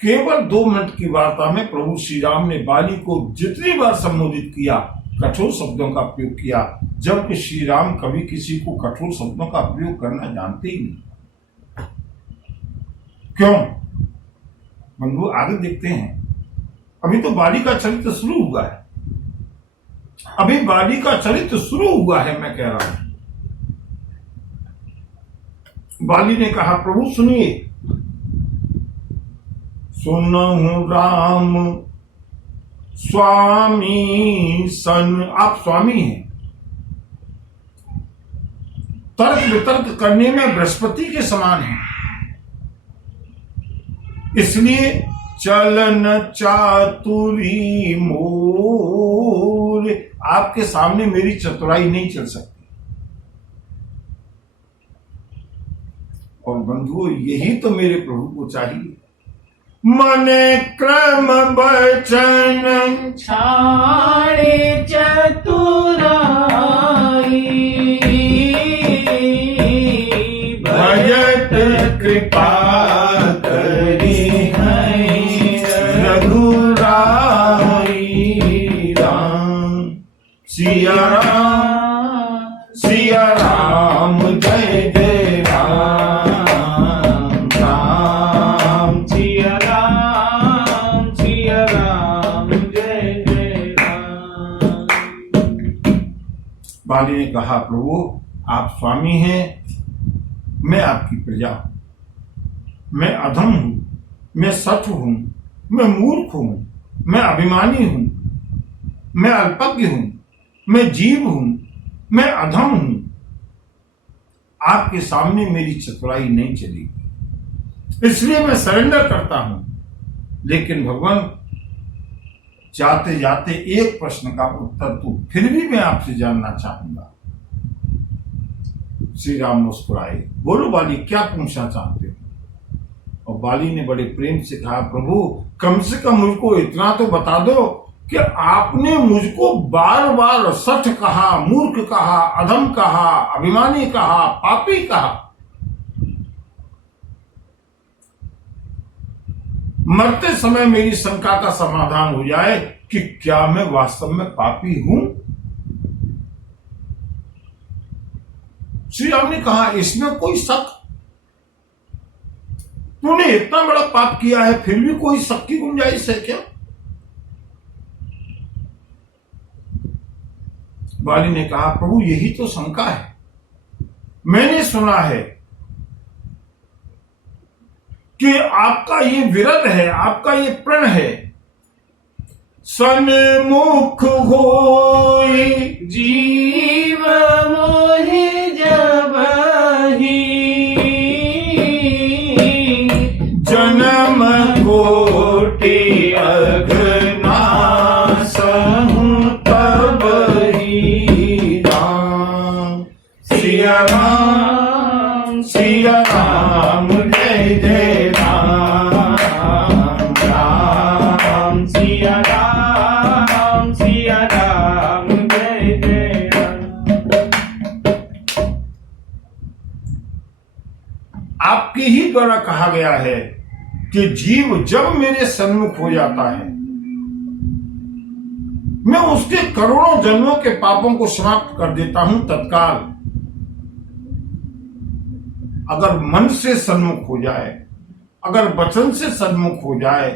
केवल 2 मिनट की वार्ता में प्रभु श्री राम ने बाली को जितनी बार संबोधित किया, कठोर शब्दों का प्रयोग किया, जबकि श्री राम कभी किसी को कठोर शब्दों का प्रयोग करना जानते ही नहीं। क्यों? बंधु आगे देखते हैं। अभी तो बाली का चरित्र शुरू हुआ है, अभी बाली का चरित्र शुरू हुआ है। मैं कह रहा हूं, बाली ने कहा प्रभु सुनिए, सुनहु राम स्वामी सन। आप स्वामी हैं, तर्क वितर्क करने में बृहस्पति के समान हैं, इसलिए चलन चातुरी मोर, आपके सामने मेरी चतुराई नहीं चल सकती। और बंधुओं यही तो मेरे प्रभु को चाहिए। मने क्रम वचन छाड़े चतुराई, भजत कृपा करी रघुराई। राम सिया राम, सिया राम, जय जय राम, राम सिया राम, सिया राम, जय जय राम। बाली ने कहा प्रभु आप स्वामी हैं, मैं आपकी प्रजा हूं, मैं अधम हूं, मैं सठ हूं, मैं मूर्ख हूं, मैं अभिमानी हूं, मैं अल्पज्ञ हूं, मैं जीव हूं, मैं अधम हूं। आपके सामने मेरी चतुराई नहीं चलेगी, इसलिए मैं सरेंडर करता हूं। लेकिन भगवान जाते जाते एक प्रश्न का उत्तर तो फिर भी मैं आपसे जानना चाहूंगा। श्री राम मुस्कुराए, बोलो बाली क्या पूछना चाहते हो? और बाली ने बड़े प्रेम से कहा प्रभु कम से कम मुझको इतना तो बता दो कि आपने मुझको बार बार सठ कहा, मूर्ख कहा, अधम कहा, अभिमानी कहा, पापी कहा। मरते समय मेरी शंका का समाधान हो जाए कि क्या मैं वास्तव में पापी हूं? श्री राम ने कहा इसमें कोई शक, तूने इतना बड़ा पाप किया है फिर भी कोई शक की गुंजाइश है क्या? बाली ने कहा प्रभु यही तो शंका है। मैंने सुना है कि आपका ये विरध है, आपका ये प्रण है, सन्मुख होई जीव मोहि जबहि, जन्म कोटि अघनासहु तबहि। राम सिया राम, सिया राम, जय जय राम, राम सिया राम, सिया राम, जय जय राम। आपके ही द्वारा कहा गया है कि जीव जब मेरे सन्मुख हो जाता है मैं उसके करोड़ों जन्मों के पापों को समाप्त कर देता हूं तत्काल। अगर मन से सन्मुख हो जाए, अगर वचन से सन्मुख हो जाए,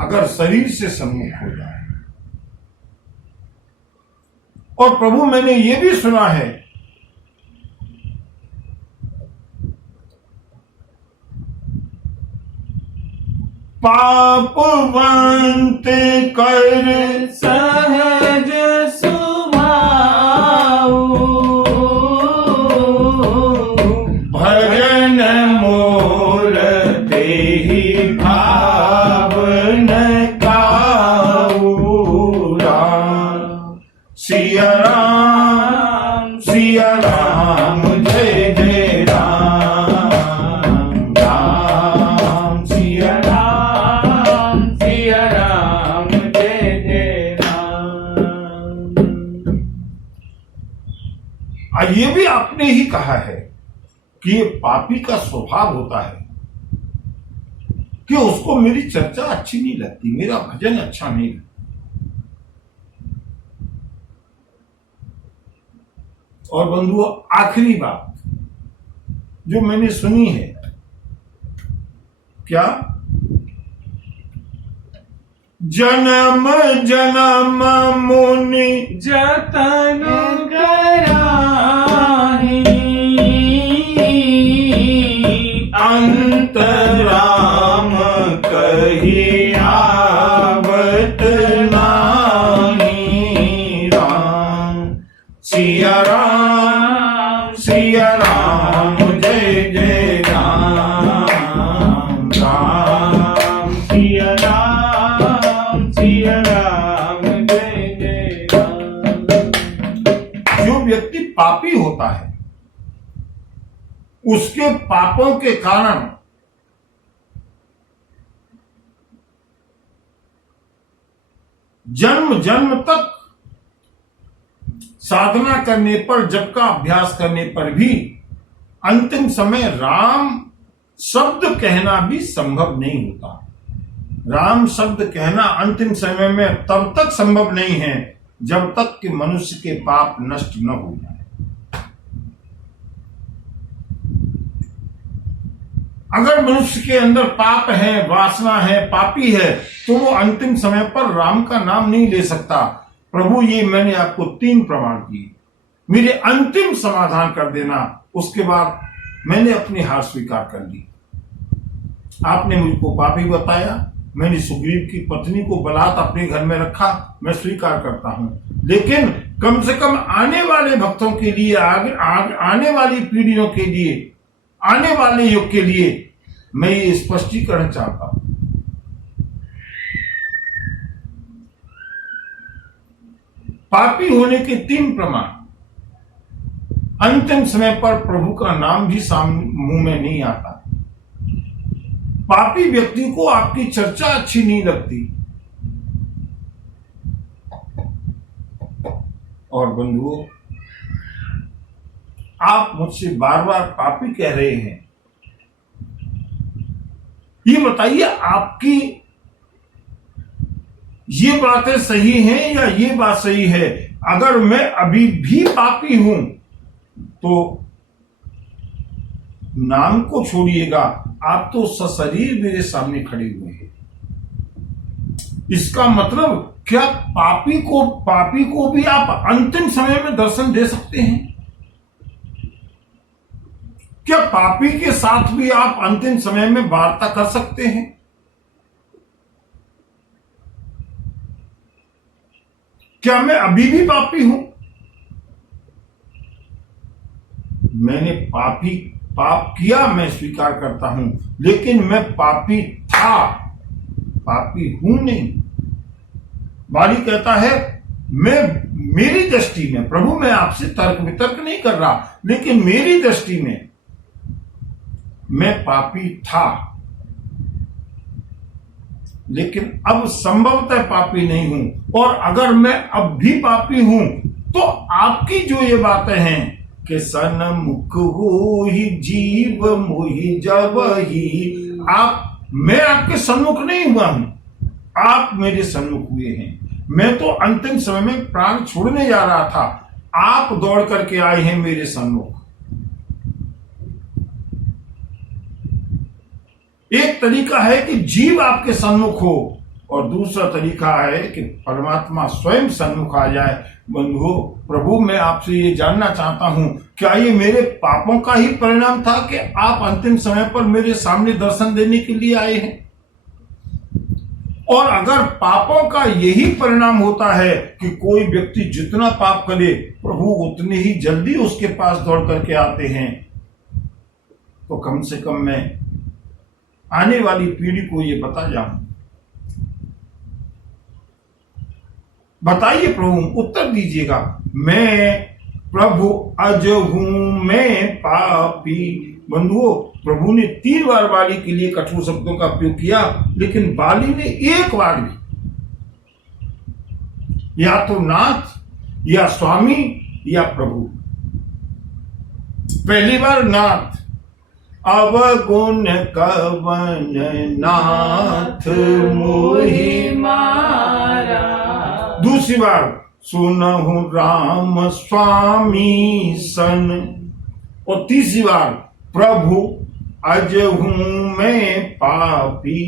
अगर शरीर से सन्मुख हो जाए। और प्रभु मैंने ये भी सुना है पापवंत कर सहज सुभाऊ, भजन मोर देहि भावन काऊ। राम सिया राम, सिया राम, जय जय राम, राम सिया राम, सिया राम, जय जय राम। ये भी आपने ही कहा है कि ये पापी का स्वभाव होता है कि उसको मेरी चर्चा अच्छी नहीं लगती, मेरा भजन अच्छा नहीं लगता। और बंधुओं, आखिरी बात जो मैंने सुनी है, क्या? जन्म जन्म मुनि जतन कराही अंत राम कही आवत नाही। राम सिया राम जय जय राम। राम सिया राम जय जय राम। जो व्यक्ति पापी होता है उसके पापों के कारण जन्म जन्म तक साधना करने पर, जप का अभ्यास करने पर भी अंतिम समय राम शब्द कहना भी संभव नहीं होता। राम शब्द कहना अंतिम समय में तब तक संभव नहीं है जब तक कि मनुष्य के पाप नष्ट न हो जाए। अगर मनुष्य के अंदर पाप है, वासना है, पापी है, तो वो अंतिम समय पर राम का नाम नहीं ले सकता। प्रभु, ये मैंने आपको 3 प्रमाण दिए, मेरे अंतिम समाधान कर देना। उसके बाद मैंने अपनी हार स्वीकार कर ली। आपने मुझको पापी बताया, मैंने सुग्रीव की पत्नी को बलात् अपने घर में रखा, मैं स्वीकार करता हूं। लेकिन कम से कम आने वाले भक्तों के लिए, आने वाली पीढ़ियों के लिए, आने वाले युग के लिए मैं ये स्पष्टीकरण चाहता हूं। पापी होने के 3 प्रमाण। अंतिम समय पर प्रभु का नाम भी सामने मुंह में नहीं आता। पापी व्यक्ति को आपकी चर्चा अच्छी नहीं लगती। और बंधुओं, आप मुझसे बार बार पापी कह रहे हैं, ये बताइए आपकी ये बातें सही हैं या ये बात सही है? अगर मैं अभी भी पापी हूं तो नाम को छोड़िएगा, आप तो सशरीर मेरे सामने खड़े हुए हैं। इसका मतलब क्या पापी को भी आप अंतिम समय में दर्शन दे सकते हैं? क्या पापी के साथ भी आप अंतिम समय में वार्ता कर सकते हैं? क्या मैं अभी भी पापी हूं? मैंने पाप किया, मैं स्वीकार करता हूं, लेकिन मैं पापी था, पापी हूं नहीं। बाली कहता है, मेरी दृष्टि में, प्रभु मैं आपसे तर्क वितर्क नहीं कर रहा, लेकिन मेरी दृष्टि में मैं पापी था, लेकिन अब संभवतः पापी नहीं हूं। और अगर मैं अब भी पापी हूं तो आपकी जो ये बातें हैं कि सन्मुख हो ही जीव मोहि जबहि, मैं आपके सन्मुख नहीं हुआ हूं, आप मेरे सन्मुख हुए हैं। मैं तो अंतिम समय में प्राण छोड़ने जा रहा था, आप दौड़ करके आए हैं मेरे सन्मुख। एक तरीका है कि जीव आपके सन्मुख हो, और दूसरा तरीका है कि परमात्मा स्वयं सन्मुख आ जाए। बंधुओं, प्रभु मैं आपसे ये जानना चाहता हूं, क्या ये मेरे पापों का ही परिणाम था कि आप अंतिम समय पर मेरे सामने दर्शन देने के लिए आए हैं? और अगर पापों का यही परिणाम होता है कि कोई व्यक्ति जितना पाप करे प्रभु उतनी ही जल्दी उसके पास दौड़ करके आते हैं, तो कम से कम मैं आने वाली पीढ़ी को ये बता जाऊं। बताइए प्रभु, उत्तर दीजिएगा। मैं प्रभु अज हूं मैं पापी। बंधुओं, प्रभु ने 3 बार बाली के लिए कठोर शब्दों का उपयोग किया, लेकिन बाली ने एक बार भी या तो नाथ या स्वामी या प्रभु, पहली बार नाथ, अवगुण कवन नाथ मोहि मारा। दूसरी बार, सुनहु राम स्वामी सन। और तीसरी बार, प्रभु अज हूं मैं पापी।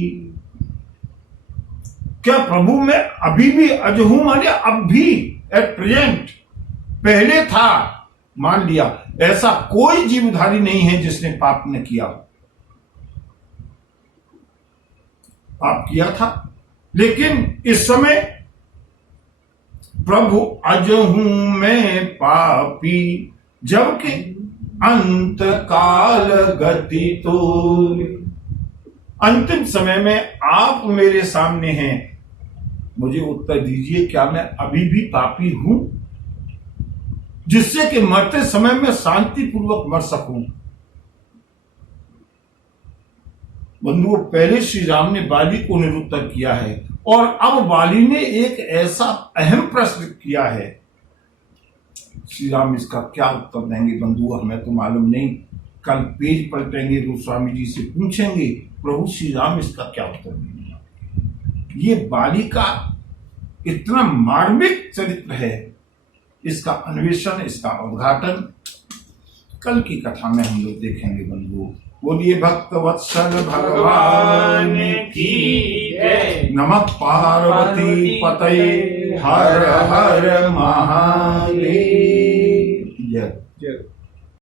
क्या प्रभु में अभी भी अज हूं, माने अब भी, एट प्रेजेंट। पहले था, मान लिया। ऐसा कोई जीवधारी नहीं है जिसने पाप न किया हो। पाप किया था, लेकिन इस समय प्रभु अज हूं मैं पापी, जबकि अंत काल गति तो। अंतिम समय में आप मेरे सामने हैं, मुझे उत्तर दीजिए, क्या मैं अभी भी पापी हूं, जिससे कि मरते समय में शांतिपूर्वक मर सकूं? बंधुओं, पहले श्री राम ने बाली को निरुत्तर किया है, और अब बाली ने एक ऐसा अहम प्रश्न किया है। श्री राम इसका क्या उत्तर देंगे बंधुओं, हमें तो मालूम नहीं। कल पेज पलटेंगे, गोस्वामी जी से पूछेंगे, प्रभु श्री राम इसका क्या उत्तर देंगे। ये बाली का इतना मार्मिक चरित्र है, इसका अन्वेषण, इसका उद्घाटन कल की कथा में हम लोग देखेंगे बंधुओं। बोलिए भक्त वत्सल भगवान की जय। नमः पार्वती पतये, हर हर महादेव।